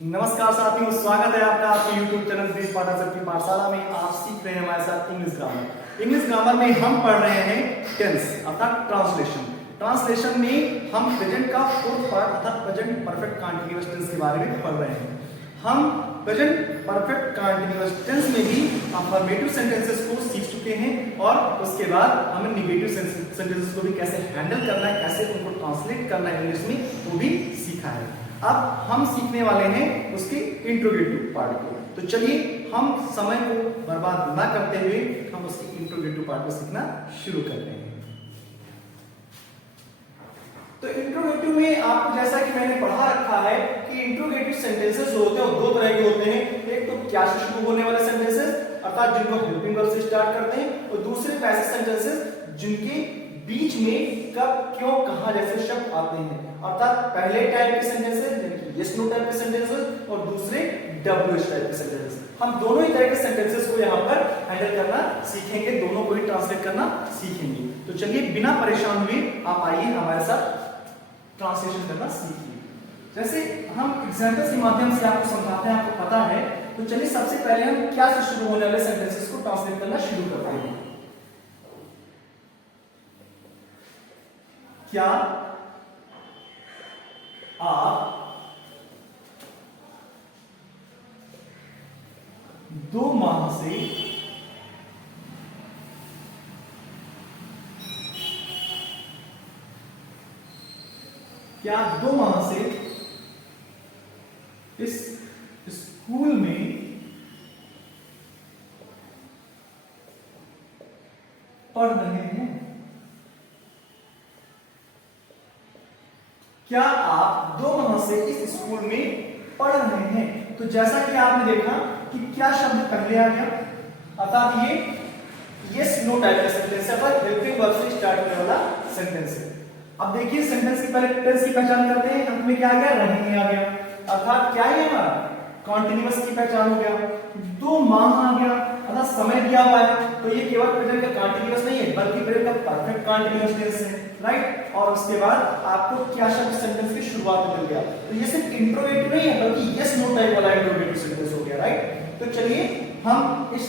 नमस्कार साथियों, स्वागत है आपका आपके YouTube चैनल ग्रीन पाठशाला की पाठशाला में। आप सीख रहे हैं हमारे साथ इंग्लिश ग्रामर। इंग्लिश ग्रामर में हम पढ़ रहे हैं टेंस अर्थात ट्रांसलेशन। ट्रांसलेशन में हम प्रेजेंट का फोर्थ पार्ट अर्थात प्रेजेंट परफेक्ट कंटीन्यूअस टेंस के बारे में पढ़ रहे हैं। हम प्रेजेंट परफेक्ट कंटीन्यूअस टेंस में भी अफर्मेटिव सेंटेंसेस को सीख चुके हैं और उसके बाद हमें नेगेटिव सेंटेंसेस को भी कैसे हैंडल करना है, कैसे उनको ट्रांसलेट करना है इंग्लिश में, वो भी सीखा है। अब हम सीखने वाले हैं उसके इंट्रोगेटिव पार्ट को। तो चलिए हम समय को बर्बाद ना करते हुए हम उसके इंट्रोगेटिव पार्ट को सीखना शुरू करते हैं। तो इंट्रोगेटिव में आपको जैसा कि मैंने पढ़ा रखा है कि इंट्रोगेटिव सेंटेंसेस जो होते हैं वो दो तरह के होते हैं। एक तो क्या से शुरू होने वाले सेंटेंसेस अर्थात जिनको हेल्पिंग वर्ब से स्टार्ट करते हैं, और दूसरे वैसे सेंटेंसेस जिनके बीच में कब क्यों कहां जैसे शब्द आते हैं। अर्थात पहले टाइप के सेंटेंसेस यानी यस नो टाइप के सेंटेंसेस और दूसरे डब्ल्यूएच टाइप के सेंटेंसेस। हम दोनों ही तरह के सेंटेंसेस को यहाँ पर हैंडल करना सीखेंगे, दोनों को ही ट्रांसलेट करना सीखेंगे। तो चलिए बिना परेशान हुए आप आइए हमारे साथ ट्रांसलेशन करना सीखिए। जैसे हम एग्जांपल्स के माध्यम से आपको समझाते हैं, आपको पता है। तो चलिए सबसे पहले हम क्या से शुरू होने वाले सेंटेंसेस को ट्रांसलेट करना शुरू करते हैं। क्या आप 2 माह से इस स्कूल में पढ़ रहे हैं? क्या आप 2 माह से इस स्कूल में पढ़ रहे हैं? तो जैसा कि आपने देखा कि क्या शब्द पहले आ गया, अर्थात ये यस नो टाइप का सेंटेंस है पर हेल्पिंग वर्ब से स्टार्ट होने वाला सेंटेंस है। अब देखिए सेंटेंस की पहले टेंस की पहचान करते हैं। अंत में क्या आ गया? रहे आ गया, अर्थात क्या है हमारा कॉन्टिन्यूअस की पहचान हो गया। 2 माह आ गया अर्थात समय दिया हुआ है, तो ये केवल प्रेजेंट का कॉन्टिन्यूअस नहीं है बल्कि प्रेजेंट का परफेक्ट कॉन्टिन्यूअस टेंस है, राइट। और उसके बाद आपको क्या शब्द सेंटेंस की शुरुआत में मिल गया, तो ये सिर्फ इंट्रोगेटिव नहीं है बल्कि यस नो टाइप वाला इंट्रोगेटिव सेंटेंस हो गया, राइट। तो चलिए हम इस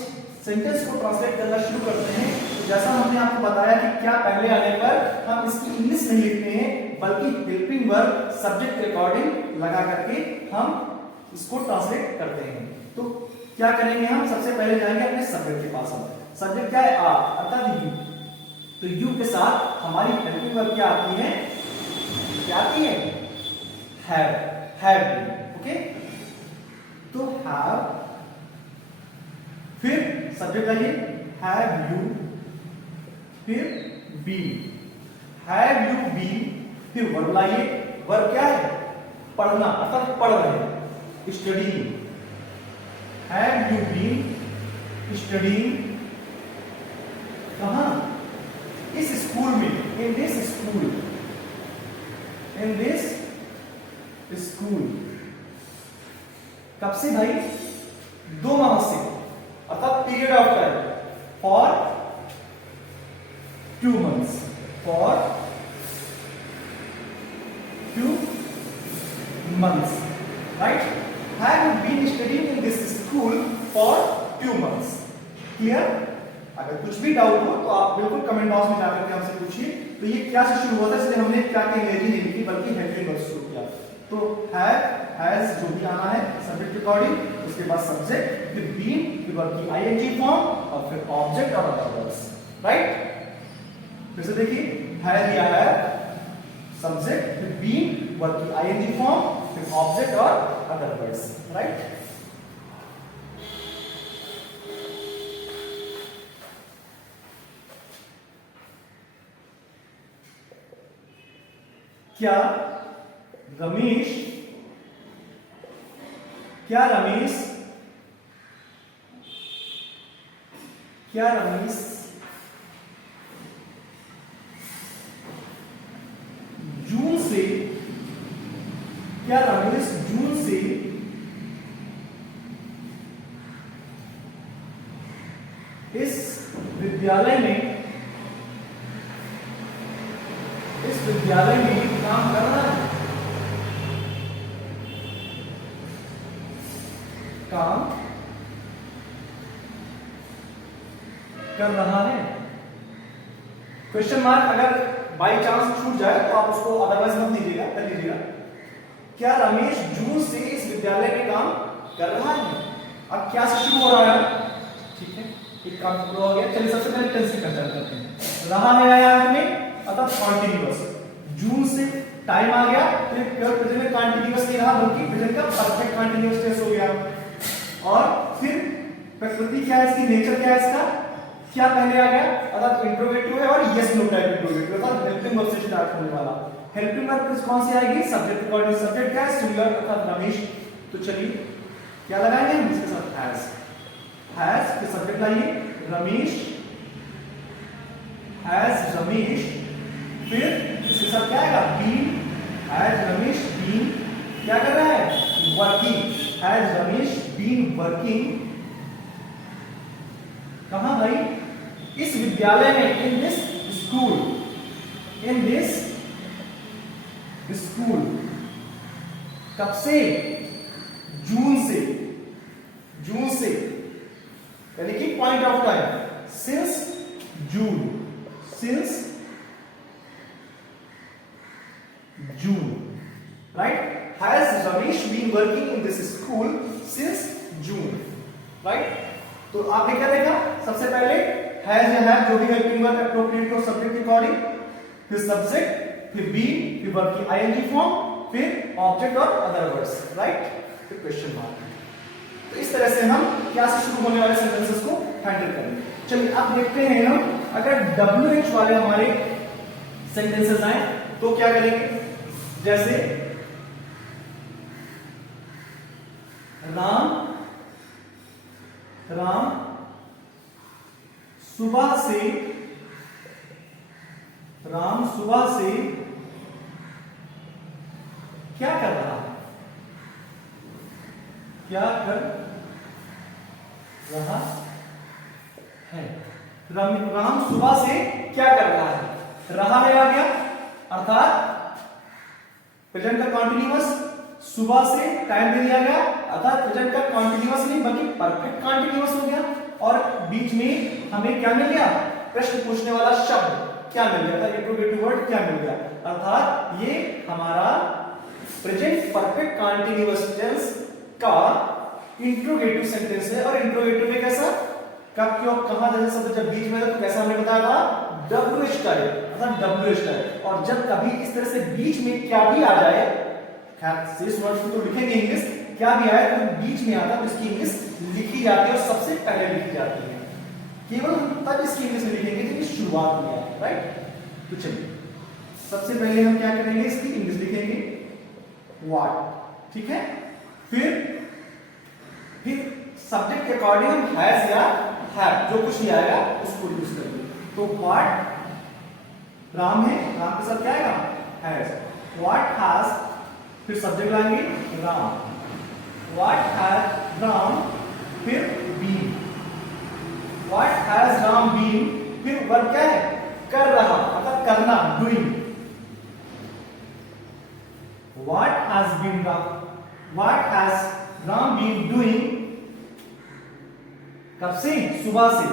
सेंटेंस को ट्रांसलेट करना शुरू करते हैं। तो जैसा हमने आपको बताया कि क्या पहले आने पर हम इसकी इंग्लिश नहीं लिखते हैं बल्कि हेल्पिंग वर्ब सब्जेक्ट के अकॉर्डिंग लगा करके हम इसको ट्रांसलेट करते हैं। तो क्या करेंगे हम? सबसे पहले जाएंगे अपने सब्जेक्ट के पास। सब्जेक्ट क्या है? आप अर्थात यू। तो यू के साथ हमारी हेल्पिंग वर्ब क्या आती है? क्या आती है? हैव। ओके, तो हैव, फिर सब्जेक्ट आइए हैव यू, फिर बीन, हैव यू बीन, फिर वर्ब लाइए। वर्ब क्या है? पढ़ना अर्थात पढ़ रहे हैं, studying. Have you been studying कहां? इस स्कूल में, in this school, in this school. कब से भाई? 2 माह से अर्थात period of time for 2 months, for 2 months, right? Have you been studying in this school for 2 months? Clear? अगर कुछ भी डाउट हो तो आप बिल्कुल कमेंट बॉक्स में जाकर के हमसे पूछिए। तो ये क्या से शुरू हुआ था, इसलिए हमने क्या की अंग्रेजी नहीं लिखी बल्कि हेल्पिंग वर्ब शुरू किया। तो हैज जो भी आना है सब्जेक्ट के अकॉर्डिंग, उसके बाद सब्जेक्ट, फिर बीन, फिर वर्ब की आईएनजी फॉर्म और फिर ऑब्जेक्ट और अदर वर्ब्स, राइट। फिर से देखिए, है दिया है सब्जेक्ट, फिर बीन, वर्ब की आईएनजी फॉर्म, फिर ऑब्जेक्ट और अदर वर्ड्स, राइट। क्या रमेश जून से इस विद्यालय में काम कर रहा है? काम कर रहा है। क्वेश्चन मार्क अगर बाई चांस छूट जाए तो आप उसको अदरवाइज मत लीजिएगा, कर लीजिएगा। क्या रमेश जून से इस विद्यालय में काम कर रहा है? अब क्या से शुरू हो रहा है? ठीक है, एक काम शुरू हो गया। चलिए सबसे पहले टेंस की पहचान करते हैं। रहा है आया अंत में, अर्थात कॉन्टिन्यूअस। जून से टाइम आ गया, फिर प्रेजेंट में कॉन्टिन्यूअस नहीं रहा बल्कि प्रेजेंट का परफेक्ट कॉन्टिन्यूअस टेंस हो गया। और फिर प्रकृति क्या है इसकी, नेचर क्या है इसका, क्या पहले आ गया, अर्थात इंट्रोगेटिव है और यस नो टाइप इंट्रोगेटिव, अर्थात हेल्पिंग वर्ब से स्टार्ट होने वाला। हेल्पिंग वर्ब कौन सी आएगी, सब्जेक्ट अकॉर्डिंग। सब्जेक्ट क्या है, सिंगुलर अर्थात रमेश। तो चलिए क्या लगाएंगे हम इसके साथ, हैज के सब्जेक्ट लाइए, रमेश, हैज रमेश, फिर इसके साथ क्या आएगा, बीन, हैज रमेश बीन क्या कर रहा है, working, has Ramesh been working. कहां भाई, इस विद्यालय में, in this school, in this school. कब से, जून से, जून से यानी कि point of time, since June, since June, right. Has Ramesh been working in this school since June, right. तो आपने क्या देखा, सबसे पहले हैज या हैव जो भी हेल्पिंग वर्ब एप्रोप्रिएट हो सब्जेक्ट के अकॉर्डिंग, फिर सब्जेक्ट, फिर बीन, फिर वर्ब की आईएनजी फॉर्म, फिर ऑब्जेक्ट और अदर वर्ड्स, राइट, फिर क्वेश्चन मार्क। तो इस तरह से हम क्या से शुरू होने वाले सेंटेंसेस को हैंडल करेंगे। चलिए आप देखते हैं हम, अगर WH वाले हमारे सेंटेंसेस आए तो क्या करेंगे, जैसे राम, राम सुबह से, राम सुबह से क्या कर रहा है, क्या कर रहा है। राम सुबह से क्या कर रहा है, रहा है आ गया, अर्थात प्रेजेंट का कॉन्टिन्यूअस, सुबह से टाइम दे दिया गया, अर्थात प्रेजेंट का कॉन्टिन्यूअस नहीं बल्कि परफेक्ट कॉन्टिन्यूअस हो गया। और बीच में हमें क्या मिल गया, प्रश्न पूछने वाला शब्द क्या मिल गया, इंट्रोगेटिव वर्ड क्या मिल गया, अर्थात ये हमारा प्रेजेंट परफेक्ट कॉन्टिन्यूअस टेंस का इंट्रोगेटिव सेंटेंस है। और इंट्रोगेटिव में कैसा, कब क्यों कहां जैसे शब्द जब बीच में था तो कैसा हमने बताया था, WH का है, अर्थात WH का है। और जब कभी इस तरह से बीच में क्या भी आ जाए, खैर शेष वर्ड को तो लिखेंगे इंग्लिश, क्या भी आए तो बीच में आता है तो इसकी इंग्लिश लिखी जाती है और सबसे पहले लिखी जाती है, केवल तब इसकी इंग्लिश में लिखेंगे जब इस शुरुआत में आए, राइट। तो चलिए सबसे पहले हम क्या करेंगे, इसकी इंग्लिश लिखेंगे व्हाट, ठीक है। फिर सब्जेक्ट के अकॉर्डिंग हम हैज या हैव जो कुछ भी आएगा उसको यूज करेंगे। तो व्हाट राम है, राम के साथ क्या आएगा, हैज। व्हाट हैज, फिर सब्जेक्ट लाएंगे राम, व्हाट हैज राम, फिर been, what has Ram been, फिर वर्ब क्या है, कर रहा, अर्थात करना, doing. What has been Ram, what has Ram been doing, कब से, सुबह से,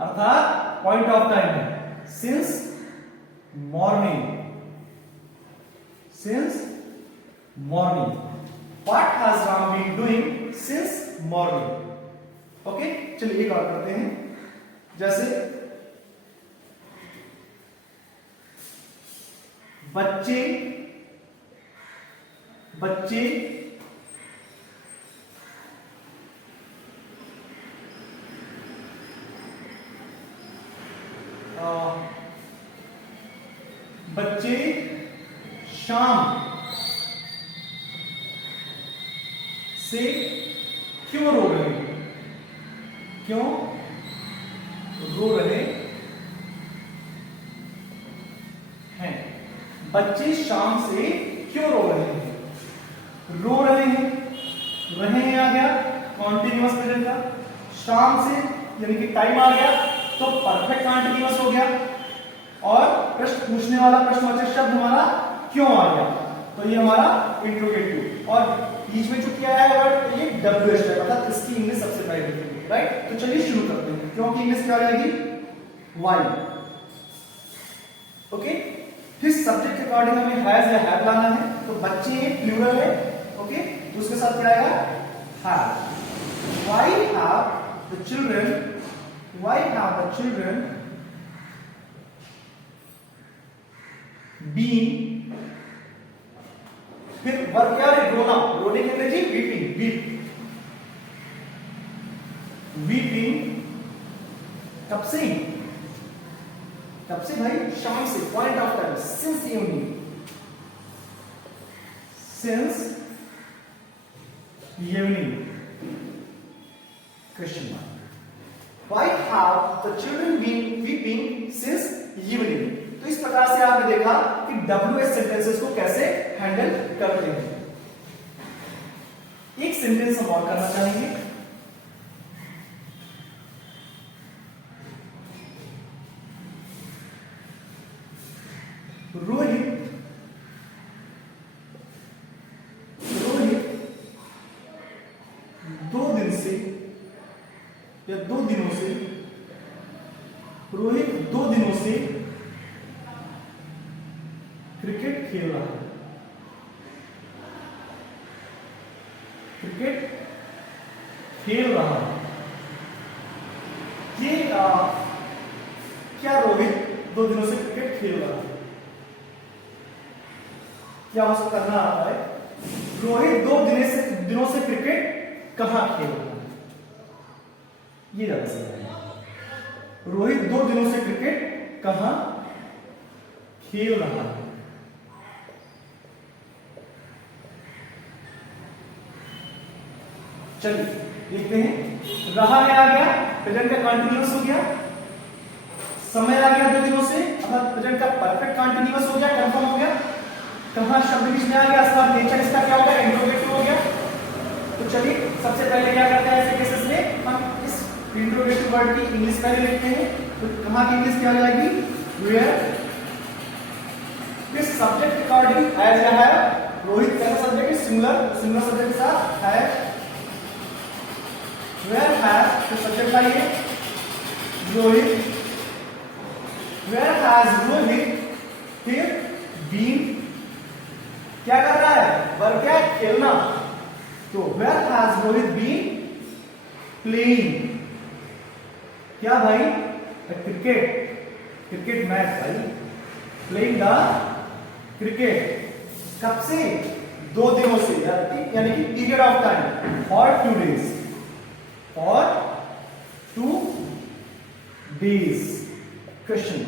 अर्थात पॉइंट ऑफ टाइम है, since morning, since morning. What has Ram been doing since morning. Okay, चलिए एक और करते हैं, जैसे बच्चे, बच्चे बच्चे शाम से क्यों रो रहे हैं, क्यों रो रहे हैं, बच्चे शाम से क्यों रो रहे हैं, रो रहे हैं आ गया कॉन्टिन्यूअस प्रेजेंट का, शाम से यानी कि टाइम आ गया तो परफेक्ट कॉन्टिन्यूअस हो गया, और प्रश्न पूछने वाला प्रश्नवाचक शब्द हमारा क्यों आ गया, तो ये हमारा इंट्रोगेटिव। और बीच में जो किया है वर्ड तो ये WH है, अर्थात इसकी इंग्लिश सबसे पहले लिखेंगे, राइट। तो चलिए शुरू करते हैं, क्योंकि इंग्लिश क्या हो जाएगी वाई। ओके, फिर सब्जेक्ट के अकॉर्डिंग हमें हैज या हैव लाना है, तो बच्चे प्लूरल है, ओके, तो उसके साथ क्या आएगा have. Why have the children? Why have the children been? फिर वर्ब क्या है रोना, रोने की अंग्रेजी वीपिंग, वीपिंग कब से? कब से भाई? शाम से, point of time, since evening, since evening, question mark. Why have the children been weeping since evening? तो इस प्रकार से आपने देखा कि WH सेंटेंसेस को कैसे हैंडल करते हैं। एक सेंटेंस हम और करना चाहेंगे। रोहित 2 दिन से या 2 दिनों से, रोहित 2 दिनों से क्रिकेट खेल रहा है, क्रिकेट खेल रहा है। ये क्या रोहित 2 दिनों से क्रिकेट खेल रहा है, क्या हो सकता करना आता है? रोहित 2 दिनों से क्रिकेट कहां खेल रहा है, ये ज्यादा सही है। रोहित 2 दिनों से क्रिकेट कहां खेल रहा है। चलिए देखते हैं। रहा में आ गया, प्रेजेंट का कंटिन्यूअस हो गया, समय आ गया 2 दिनों से, अर्थात प्रेजेंट का परफेक्ट कंटिन्यूअस हो गया, कंफर्म हो गया। कहां शब्द बीच में आ गया, इसका नेचर इसका क्या हो गया, इंट्रोगेटिव हो गया। तो चलिए सबसे पहले क्या करते हैं ऐसे केसेस में, हम इस इंट्रोगेटिव वर्ड की इंग्लिश पहले लिखते हैं। तो कहां की इंग्लिश क्या हो जाएगी, वेयर। फिर सब्जेक्ट के अकॉर्डिंग हैज या है, रोहित पहला सब्जेक्ट है सिंगुलर, सिंगुलर सब्जेक्ट के साथ है वेयर हैज, तो सब्जेक्ट आइए रोहित, वेयर हैज रोहित फिर बीन, क्या कर रहा है, वर्ब क्या है, खेलना। तो where has Rohit been playing, क्या भाई, क्रिकेट, क्रिकेट मैच भाई, प्लेइंग द क्रिकेट। कब से, 2 दिनों से, यानी कि period of time, for 2 days, for 2 days, question.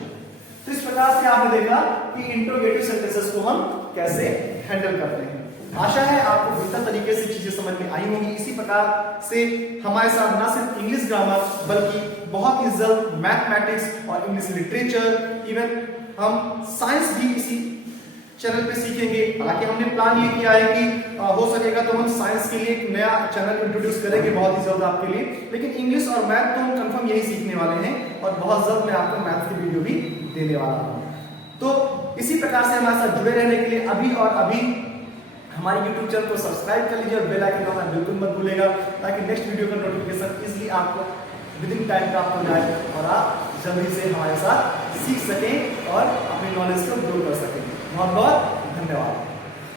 तो इस प्रकार से आपने देखा कि इंट्रोगेटिव सेंटेंसेस को हम कैसे हैंडल करते हैं। आशा है आपको बेहतर तरीके से चीजें समझ में आई होंगी। इसी प्रकार से हमारे साथ ना सिर्फ इंग्लिश ग्रामर बल्कि बहुत ही जल्द मैथमेटिक्स और इंग्लिश लिटरेचर, इवन हम साइंस भी इसी चैनल पे सीखेंगे। हालांकि हमने प्लान ये किया है कि हो सकेगा तो हम साइंस के लिए एक नया चैनल इंट्रोड्यूस करेंगे बहुत ही जल्द आपके लिए, लेकिन इंग्लिश और मैथ तो हम कंफर्म यही सीखने वाले हैं और बहुत जल्द मैं आपको मैथ की वीडियो भी देने वाला हूं। तो इसी प्रकार से हमारे साथ जुड़े रहने के लिए अभी और अभी हमारे YouTube चैनल को सब्सक्राइब कर लीजिए और बेल आइकन दबाना बिल्कुल मत भूलिएगा, ताकि नेक्स्ट वीडियो का नोटिफिकेशन इजीली आपको विद इन टाइम प्राप्त हो जाए और आप जल्दी से हमारे साथ सीख सकें और अपनी नॉलेज को ग्रो कर सकें। बहुत बहुत धन्यवाद।